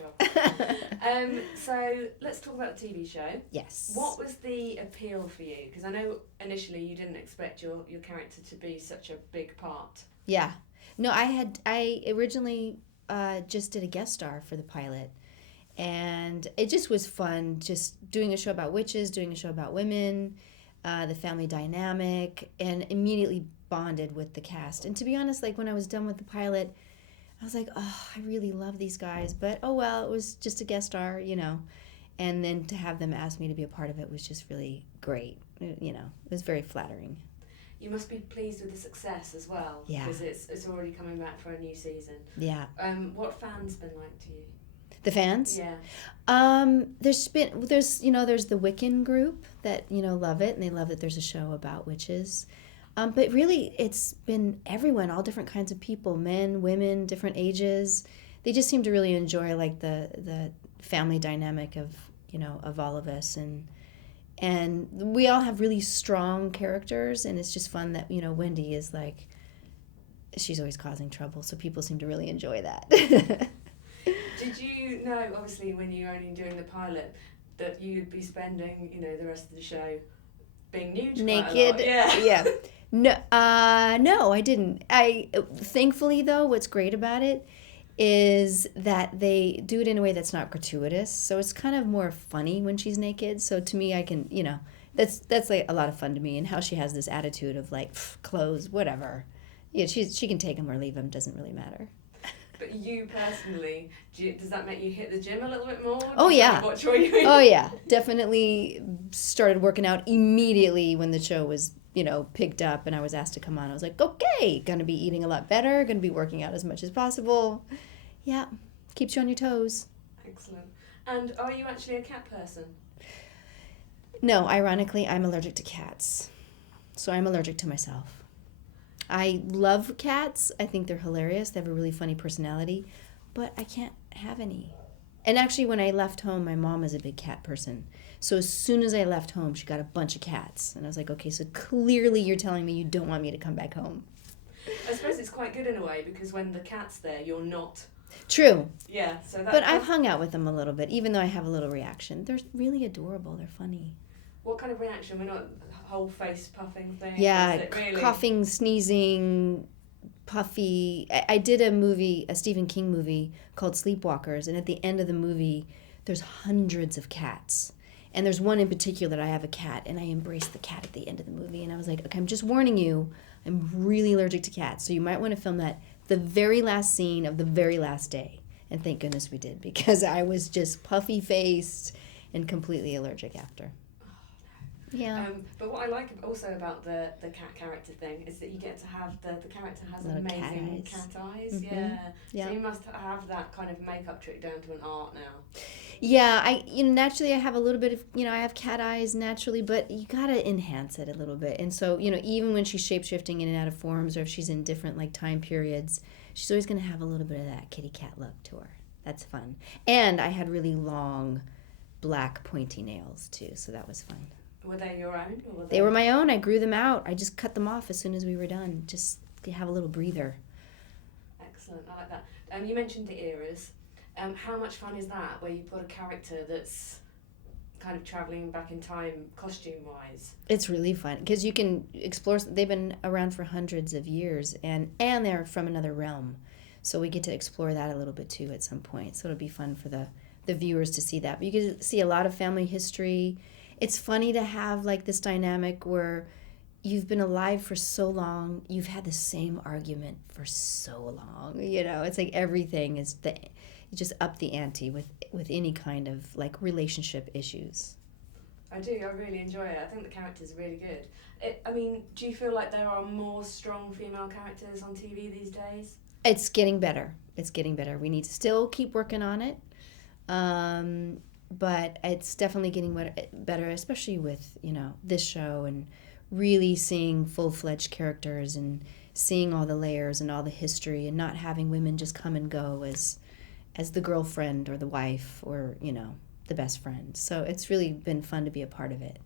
job. So let's talk about the TV show. Yes. What was the appeal for you? Because I know initially you didn't expect your character to be such a big part. Yeah. No, I originally just did a guest star for the pilot. And it just was fun, just doing a show about witches, doing a show about women, the family dynamic, and immediately bonded with the cast. And to be honest, like when I was done with the pilot, I was like, oh, I really love these guys. But oh well, it was just a guest star, you know. And then to have them ask me to be a part of it was just really great. You know, it was very flattering. You must be pleased with the success as well. Yeah. Because it's already coming back for a new season. Yeah. What fans been like to you? The fans? Yeah. There's the Wiccan group that, you know, love it, and they love that there's a show about witches. But really, it's been everyone, all different kinds of people, men, women, different ages. They just seem to really enjoy, like, the family dynamic of, you know, of all of us. And we all have really strong characters, and it's just fun that, you know, Wendy is, like, she's always causing trouble, so people seem to really enjoy that. Did you know, obviously, when you were only doing the pilot, that you'd be spending, you know, the rest of the show being nude naked? Quite a lot? Yeah. No, I didn't. Thankfully, though, what's great about it is that they do it in a way that's not gratuitous. So it's kind of more funny when she's naked. So to me, I can, you know, that's like a lot of fun to me. And how she has this attitude of like, clothes, whatever. Yeah, she can take them or leave them. Doesn't really matter. But you personally, does that make you hit the gym a little bit more? Oh, yeah. Watch what you eat? Oh, yeah. Definitely started working out immediately when the show was, you know, picked up and I was asked to come on. I was like, okay, gonna be eating a lot better, gonna be working out as much as possible. Yeah, keeps you on your toes. Excellent. And are you actually a cat person? No, ironically, I'm allergic to cats. So I'm allergic to myself. I love cats. I think they're hilarious. They have a really funny personality. But I can't have any. And actually, when I left home, my mom is a big cat person. So as soon as I left home, she got a bunch of cats. And I was like, okay, so clearly you're telling me you don't want me to come back home. I suppose it's quite good in a way, because when the cat's there, you're not. True. Yeah. But I've hung out with them a little bit, even though I have a little reaction. They're really adorable. They're funny. What kind of reaction? We're not whole face puffing thing? Yeah, really? Coughing, sneezing, puffy. I did a Stephen King movie called Sleepwalkers, and at the end of the movie, there's hundreds of cats. And there's one in particular that I have a cat, and I embraced the cat at the end of the movie. And I was like, okay, I'm just warning you, I'm really allergic to cats, so you might want to film that the very last scene of the very last day. And thank goodness we did, because I was just puffy-faced and completely allergic after. Yeah. But what I like also about the cat character thing is that you get to have the character has Little amazing cat eyes. Mm-hmm. Yeah. So you must have that kind of makeup trick down to an art now. Yeah, naturally I have a little bit of, I have cat eyes naturally, but you gotta enhance it a little bit. And so, even when she's shape-shifting in and out of forms, or if she's in different time periods, she's always gonna have a little bit of that kitty cat look to her. That's fun. And I had really long, black, pointy nails too, so that was fun. Were they your own? Or they were my own. I grew them out. I just cut them off as soon as we were done, just to have a little breather. Excellent. I like that. You mentioned the eras. How much fun is that, where you've got a character that's kind of travelling back in time costume-wise? It's really fun, because you can explore. They've been around for hundreds of years, and they're from another realm. So we get to explore that a little bit too at some point. So it'll be fun for the viewers to see that. But you can see a lot of family history. It's funny to have this dynamic where you've been alive for so long, you've had the same argument for so long. It's like everything is you just up the ante with any kind of relationship issues. I do. I really enjoy it. I think the characters are really good. Do you feel like there are more strong female characters on TV these days? It's getting better. We need to still keep working on it. But it's definitely getting better, especially with, this show, and really seeing full-fledged characters and seeing all the layers and all the history, and not having women just come and go as the girlfriend or the wife or, the best friend. So it's really been fun to be a part of it.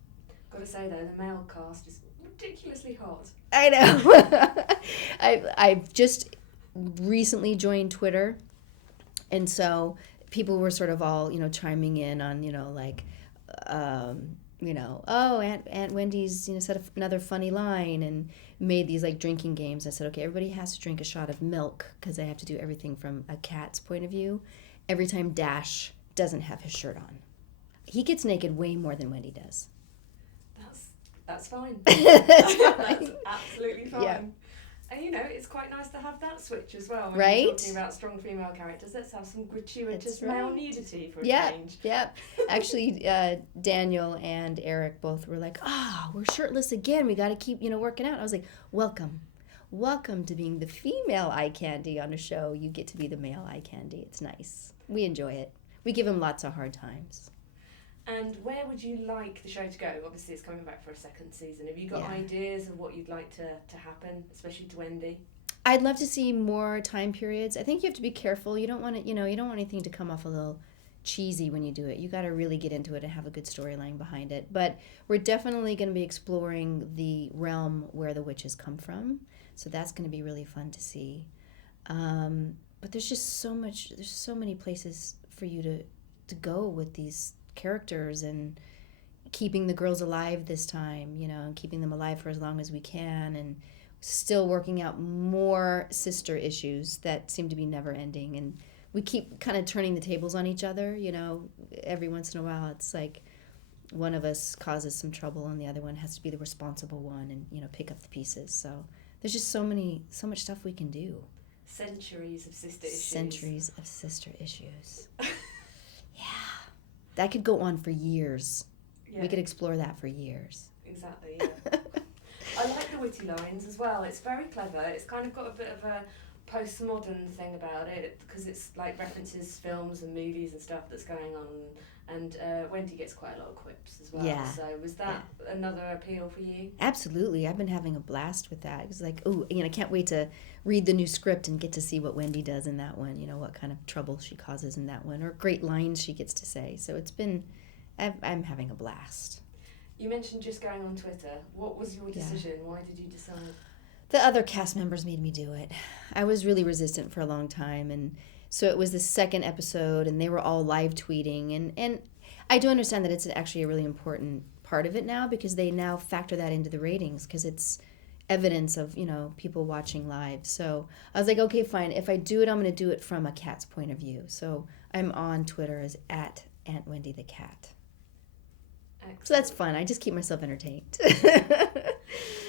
Got to say, though, the male cast is ridiculously hot. I know. I've just recently joined Twitter. And so people were sort of all, chiming in on, oh, Aunt Wendy's, said another funny line and made these like drinking games. I said, okay, everybody has to drink a shot of milk because I have to do everything from a cat's point of view. Every time Dash doesn't have his shirt on. He gets naked way more than Wendy does. That's fine. That's fine. That's absolutely fine. Yeah. And it's quite nice to have that switch as well. When right? You're talking about strong female characters, let's have some gratuitous male nudity for a change. Yep. Actually, Daniel and Eric both were like, we're shirtless again. We got to keep, working out. I was like, welcome. Welcome to being the female eye candy on a show. You get to be the male eye candy. It's nice. We enjoy it. We give him lots of hard times. And where would you like the show to go? Obviously, it's coming back for a second season. Have you got ideas of what you'd like to happen, especially to Wendy? I'd love to see more time periods. I think you have to be careful. You don't want it, you don't want anything to come off a little cheesy when you do it. You got to really get into it and have a good storyline behind it. But we're definitely going to be exploring the realm where the witches come from. So that's going to be really fun to see. But there's just there's so many places for you to go with these characters and keeping the girls alive this time, and keeping them alive for as long as we can, and still working out more sister issues that seem to be never ending. And we keep kind of turning the tables on each other, every once in a while. It's like one of us causes some trouble and the other one has to be the responsible one and, pick up the pieces. So there's just so much stuff we can do. Centuries of sister issues. Centuries of sister issues. Yeah. That could go on for years. Yeah. We could explore that for years. Exactly, yeah. I like the witty lines as well. It's very clever. It's kind of got a bit of a postmodern thing about it because it's like references films and movies and stuff that's going on. And Wendy gets quite a lot of quips as well. Yeah. So was that another appeal for you? Absolutely. I've been having a blast with that. It's like, I can't wait to read the new script and get to see what Wendy does in that one, what kind of trouble she causes in that one, or great lines she gets to say. So I'm having a blast. You mentioned just going on Twitter. What was your decision? Yeah. Why did you decide? The other cast members made me do it. I was really resistant for a long time, and so it was the second episode, and they were all live tweeting, and I do understand that it's actually a really important part of it now because they now factor that into the ratings because it's evidence of, people watching live. So I was like, okay, fine. If I do it, I'm going to do it from a cat's point of view. So I'm on Twitter as @AuntWendyTheCat. Excellent. So that's fun. I just keep myself entertained.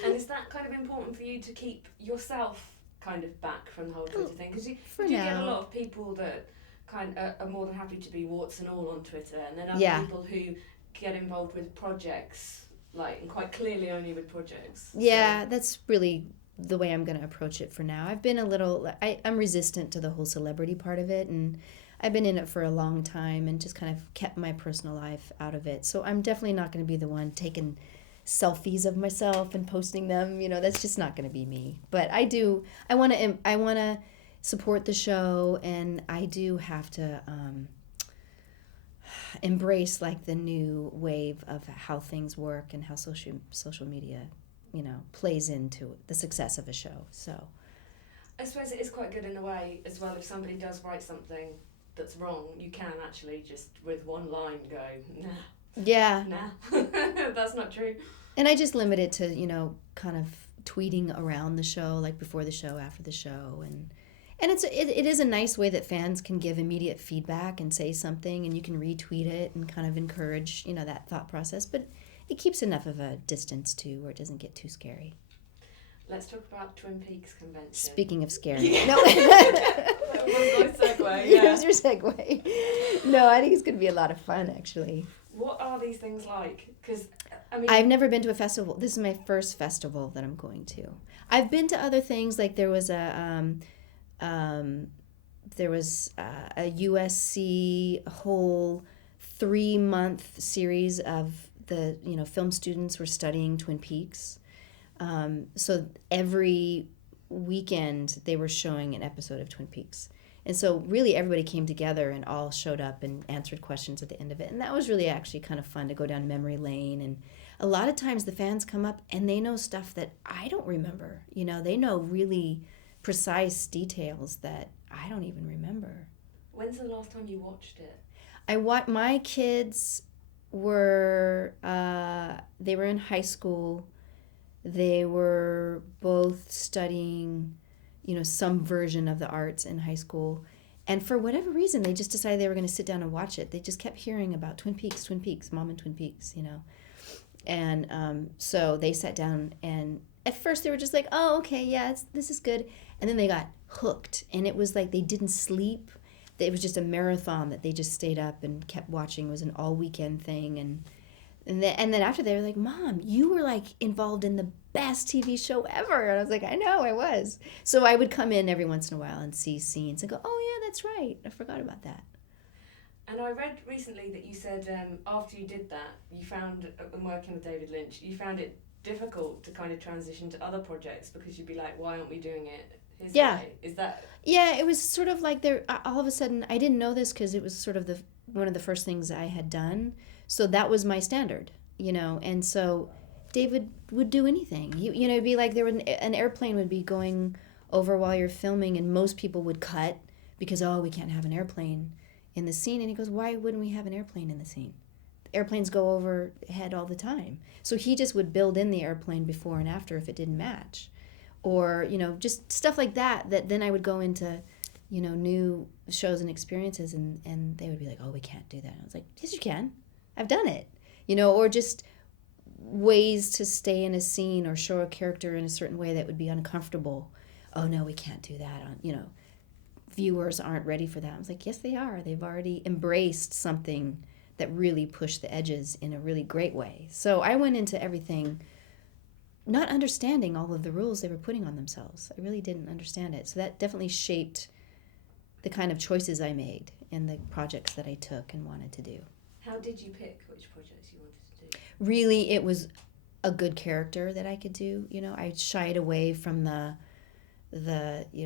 And is that kind of important for you to keep yourself kind of back from the whole Twitter thing? Because you get a lot of people that kind of are more than happy to be warts and all on Twitter, and then other people who get involved with projects, and quite clearly only with projects. Yeah, that's really the way I'm going to approach it for now. I've been I'm resistant to the whole celebrity part of it, and I've been in it for a long time and just kind of kept my personal life out of it. So I'm definitely not going to be the one taking selfies of myself and posting them. That's just not going to be me. But I want to support the show, and I do have to embrace the new wave of how things work and how social media, plays into the success of a show. So I suppose it is quite good in a way as well. If somebody does write something that's wrong, you can actually just with one line go, nah. Yeah. Nah. That's not true. And I just limit it to, kind of tweeting around the show, before the show, after the show, and it is a nice way that fans can give immediate feedback and say something, and you can retweet it and kind of encourage, that thought process. But it keeps enough of a distance too, where it doesn't get too scary. Let's talk about Twin Peaks convention. Speaking of scary. Yeah. No. That was my segue. Yeah. Here's your segue. No, I think it's going to be a lot of fun, actually. What are these things like? Because I've never been to a festival. This is my first festival that I'm going to. I've been to other things. There was a USC whole 3-month series of the film students were studying Twin Peaks. So every weekend they were showing an episode of Twin Peaks. And so really everybody came together and all showed up and answered questions at the end of it. And that was really actually kind of fun to go down memory lane. And a lot of times the fans come up and they know stuff that I don't remember. They know really precise details that I don't even remember. When's the last time you watched it? My kids were, they were in high school. They were both studying, some version of the arts in high school. And for whatever reason, they just decided they were going to sit down and watch it. They just kept hearing about Twin Peaks, Mom and Twin Peaks, And so they sat down, and at first they were just like, oh, okay, yeah, this is good. And then they got hooked, and it was like they didn't sleep. It was just a marathon that they just stayed up and kept watching. It was an all-weekend thing. And then after they were like, Mom, you were like involved in the best TV show ever. And I was like, I know, I was. So I would come in every once in a while and see scenes and go, oh yeah, that's right. I forgot about that. And I read recently that you said after you did that, you found, when working with David Lynch, you found it difficult to kind of transition to other projects because you'd be like, why aren't we doing it his way? Is that... Yeah, it was sort of like all of a sudden, I didn't know this because it was sort of one of the first things I had done. So that was my standard, and so David would do anything. It'd be like an airplane would be going over while you're filming, and most people would cut because, we can't have an airplane in the scene. And he goes, why wouldn't we have an airplane in the scene? Airplanes go overhead all the time. So he just would build in the airplane before and after if it didn't match. Or, just stuff like that then I would go into, new shows and experiences, and they would be like, oh, we can't do that. And I was like, yes, you can. I've done it. Or just ways to stay in a scene or show a character in a certain way that would be uncomfortable. Oh, no, we can't do that. Viewers aren't ready for that. I was like, yes, they are. They've already embraced something that really pushed the edges in a really great way. So I went into everything not understanding all of the rules they were putting on themselves. I really didn't understand it. So that definitely shaped the kind of choices I made and the projects that I took and wanted to do. How did you pick which projects you wanted to do? Really, it was a good character that I could do. I shied away from the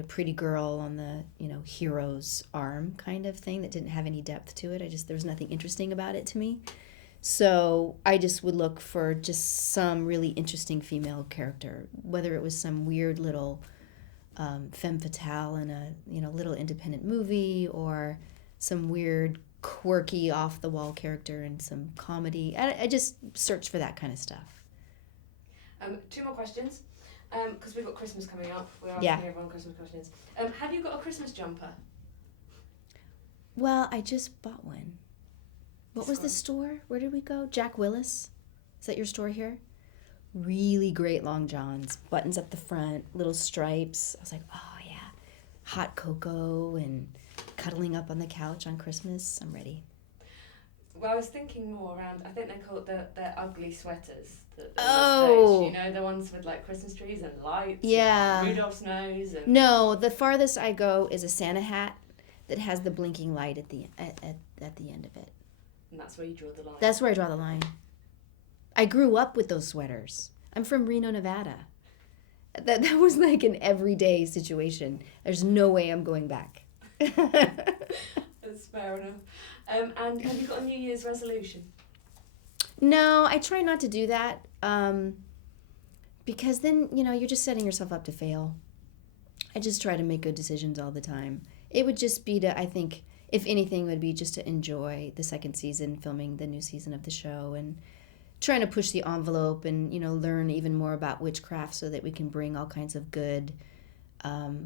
pretty girl on the hero's arm kind of thing that didn't have any depth to it. There was nothing interesting about it to me. So I just would look for just some really interesting female character, whether it was some weird little femme fatale in a little independent movie, or some weird quirky off the wall character in some comedy. I just searched for that kind of stuff. 2 more questions, because we've got Christmas coming up. We're asking everyone Christmas questions. Have you got a Christmas jumper? Well, I just bought one. What was the store? Where did we go? Jack Willis? Is that your store here? Really great long johns, buttons up the front, little stripes. I was like, oh yeah, hot cocoa and cuddling up on the couch on Christmas. I'm ready. Well, I was thinking more around, I think they call it the ugly sweaters. Oh. Stage, the ones with like Christmas trees and lights. Yeah. And Rudolph's nose. And... No, the farthest I go is a Santa hat that has the blinking light at the end of it. And that's where you draw the line. That's where I draw the line. I grew up with those sweaters. I'm from Reno, Nevada. That was like an everyday situation. There's no way I'm going back. That's fair enough. And have you got a New Year's resolution? No, I try not to do that because then, you're just setting yourself up to fail. I just try to make good decisions all the time. It would just be I think, if anything, would be just to enjoy the second season, filming the new season of the show, and trying to push the envelope and, learn even more about witchcraft so that we can bring all kinds of good,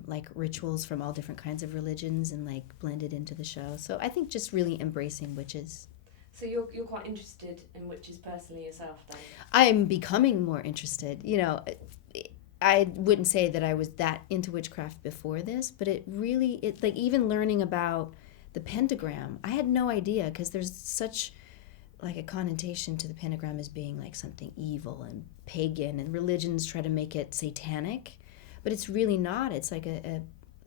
like rituals from all different kinds of religions and like blend it into the show. So I think just really embracing witches. So you're quite interested in witches personally yourself, then? I'm becoming more interested. I wouldn't say that I was that into witchcraft before this, but it like even learning about the pentagram, I had no idea, because there's such like a connotation to the pentagram as being like something evil and pagan, and religions try to make it satanic, but it's really not. It's like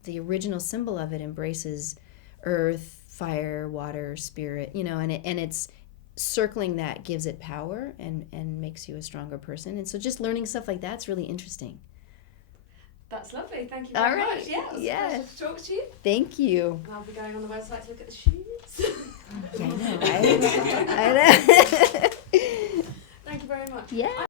the original symbol of it embraces earth, fire, water, spirit, and it's circling that gives it power and makes you a stronger person. And so just learning stuff like that's really interesting. That's lovely. Thank you very much. Yeah, it was a pleasure to talk to you. Thank you. And I'll be going on the website to look at the shoes. Yeah, I know, right? I know. Thank you very much. Yeah.